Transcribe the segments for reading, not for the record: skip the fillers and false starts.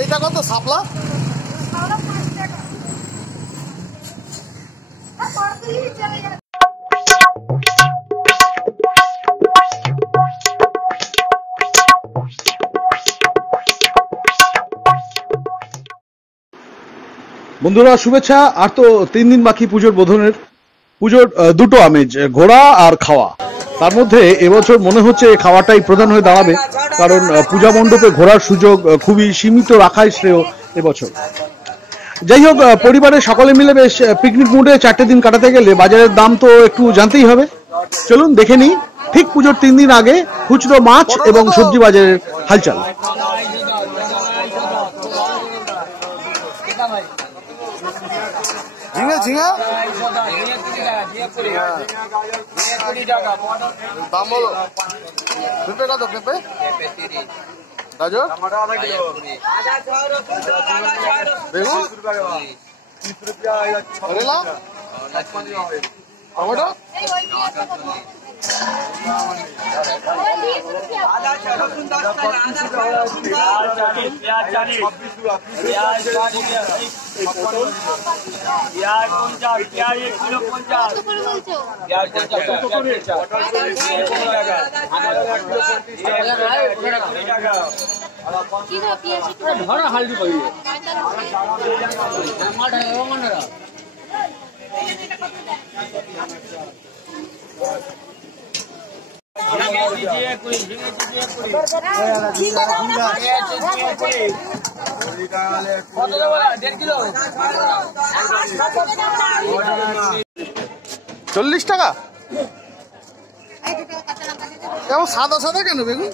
এইটা কত শাপলা? বন্ধুরা শুভেচ্ছা। আর তো 3 দিন বাকি পুজোর বোধনের। পুজোর দুটো আমেজ, ঘোরা আর খাওয়া। তার মধ্যে এবছর মনে হচ্ছে খাওয়াটাই প্রধান হয়ে দাঁড়াবে, কারণ পূজা মণ্ডপে ঘোরার সুযোগ খুবই সীমিত রাখাই শ্রেয় এবছর। যাই হোক, পরিবারের সকলে মিলে বেশ পিকনিক মুডে 4টে দিন কাটাতে গেলে বাজারের দাম তো একটু জানতেই হবে। চলুন দেখে নিই ঠিক পুজোর 3 দিন আগে খুচরো মাছ এবং সবজি বাজারের হালচাল। ঝিঙে ঝিঙে দাম বলো। পেঁপে কত? পেঁপে গাজর বেগুন টমেটো $40 টাকা। কেমন সাদা সাদা কেন বেগুন?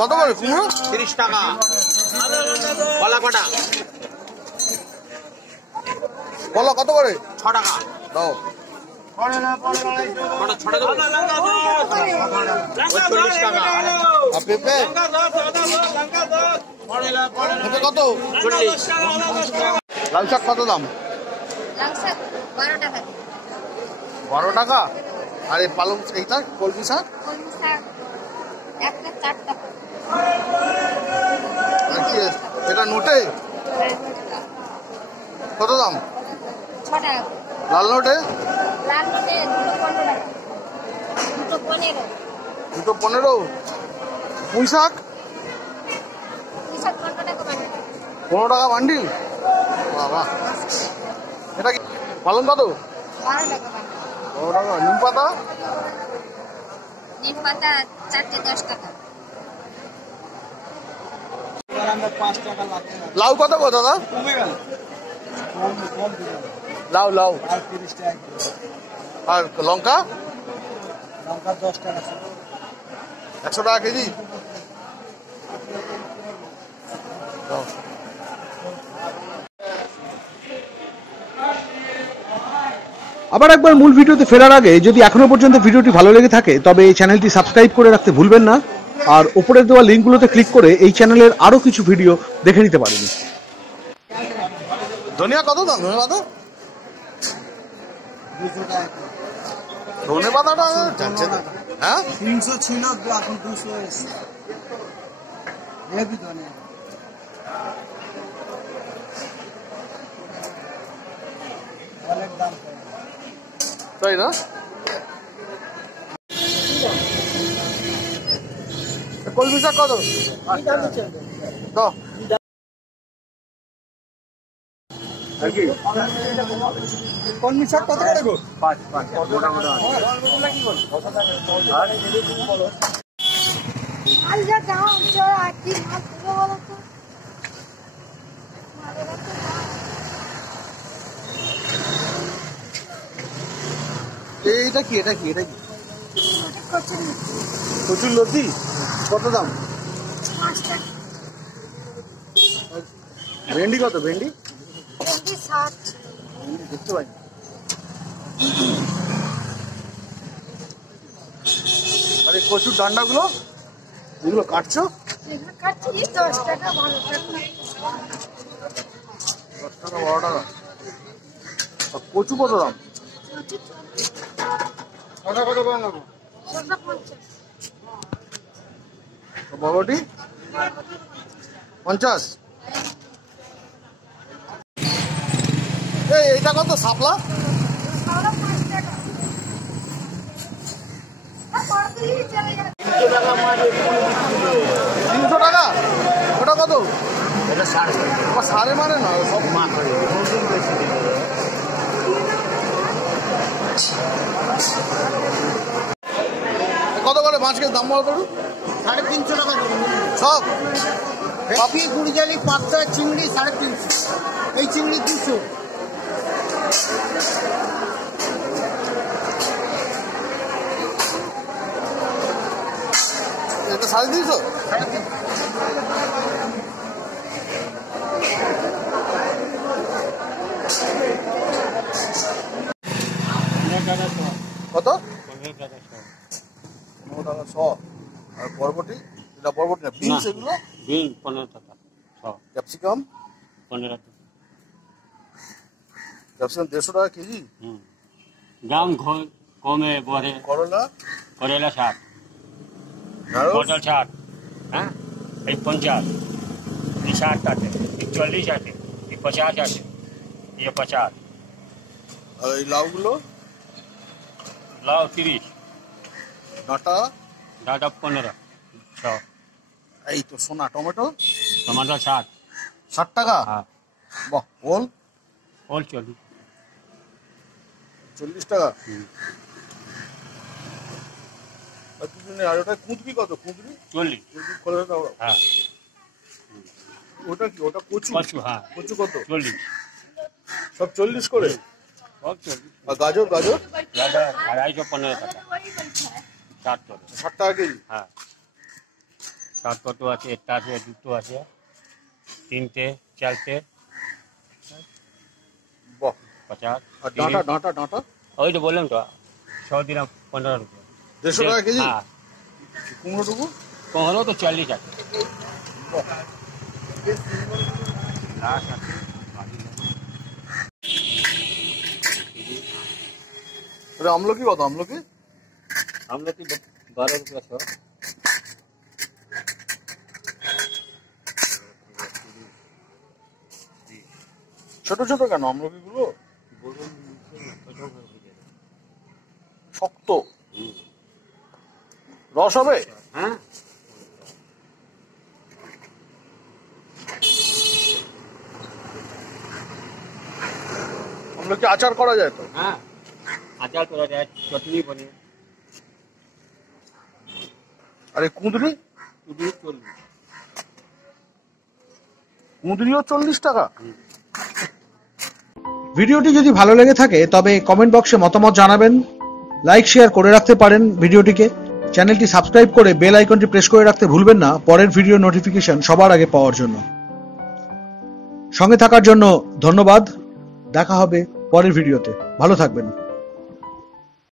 কত করে কুমড়ো? 30 টাকা। কলা কটা? কলা কত করে? 6 টাকা দাও। পেঁপে পেঁপে কত? 40। লাল শাক কত দাম? 12 টাকা। আর এই পালং এইটা কলমি শাক এটা নোটে কত দাম? লাল নোটে? দুটো 15। পুঁই শাক 15 টাকা বান্ডিল। বাবা, এটা কি পালং কত? 12 টাকা। নিম পাতা? নিম পাতা 4টে 10 টাকা। লাউ কত গো দাদা? লাউ লাউ 30 টাকা। আর লঙ্কা? লঙ্কা 10 টাকা। 100 টাকা কেজি। আবার একবার মূল ভিডিওতে ফেরার আগে যদি এখনো পর্যন্ত ভিডিওটি ভালো লেগে থাকে তবে এই চ্যানেলটি সাবস্ক্রাইব করে রাখতে ভুলবেন না, আর উপরের দেওয়া লিঙ্কগুলোতে ক্লিক করে এই চ্যানেলের আরো কিছু ভিডিও দেখে নিতে পারেন। ধনিয়া কত দাম? ধনে পাতা? 200 টাকা। ধনে পাতাটা যাচ্ছে না। হ্যাঁ 300 ছিল, এখন 200 এসেছে। হেভি ধনিয়া। অনেক দাম তাই না? কলমি শাক কত? দাও। কলমি শাক কত করে গো? 5 এইটা কি? এটা কি? এটা কি? কচুর লতি কত দাম? 5 টাকা। ভেন্ডি কত? ভেন্ডি 60। দেখতে পাই। আরে কচুর ডান্ডাগুলো যেগুলো কাটছো? কাটছি 10 টাকা 12 টাকা। 12 টাকা। আর কচু কত দাম? কত করে নেবো? শসা 50 বরবটি 50। এইটা কত শাপলা? শাপলা 5 টাকা। আর বড় দিলেই চলে যাবে। 300 টাকা? ওটা কত? এটা 60 সাড়ে মানে না সব মান হয়ে বেশি দিন কত করে মাছকে দাম বল করু? 350 টাকা সব কপি গুড়জালি পাত্তা চিংড়ি 350, এই চিংড়ি 200। এটা 350? কত? 15 টাকা 100। আর বরবটি? এটা বরবটি না, বিনস এগুলো? বিন 15 টাকা 100 ক্যাপসিকাম? 15 টাকা ক্যাপসিকাম 150 টাকা কেজি। দাম কমে বড়ে। করলা? করেলা 60, ঢেঁড়স? পটল 60, হ্যাঁ এই 50, এই 60 আছে, এই 40 আছে, এই 50 আছে, এই 50। আর এই লাউগুলো? লাউ 30, ডাঁটা? ডাটা 15 100, এই তো সোনা। টমেটো? টমাটো 60, 60 টাকা? হ্যাঁ বাহ। ওল? ওল 40। 40 টাকা। আর কিছু নেই। আর ওটা কুঁদরি কত? কুঁদরি? 40, কুঁদরি খোলা দাও। হ্যাঁ ওটা কি? ওটা কচু? কচু, হ্যাঁ কচু কত? 40, সব 40 করে? সব 40। আর গাজর? গাজর ডাটা 250 টাকা 60 করে, 60 টাকা কেজি। হ্যাঁ 60 কত আছে, একটা আছে, দুটো আছে, তিনটে, চারটে, বাহ। 50। আর ডাঁটা? ডাঁটা? ডাঁটা ওই তো বললাম তো 100 দিলাম 15 রুপিয়া। 150 টাকা কেজি। হ্যাঁ কুমড়ো টুকু? কোহরো তো 40 আছে। আমলকি কত? আমলকি? আমরা কি 12 রুপিয়া 100। ছোট ছোট কেন আমলকি গুলো? শক্ত রস হবে? হ্যাঁ আমলকি আচার করা যায় তো? হ্যাঁ আচার করা যায়, চটনি বনে। আর এই কুঁদরি? 40। কুঁদরিও 40 টাকা? ভিডিওটি যদি ভালো লেগে থাকে তবে কমেন্ট বক্সে মতামত জানাবেন, লাইক শেয়ার করে রাখতে পারেন ভিডিওটিকে, চ্যানেলটি সাবস্ক্রাইব করে বেল আইকনটি প্রেস করে রাখতে ভুলবেন না পরের ভিডিও নোটিফিকেশন সবার আগে পাওয়ার জন্য। সঙ্গে থাকার জন্য ধন্যবাদ। দেখা হবে পরের ভিডিওতে। ভালো থাকবেন।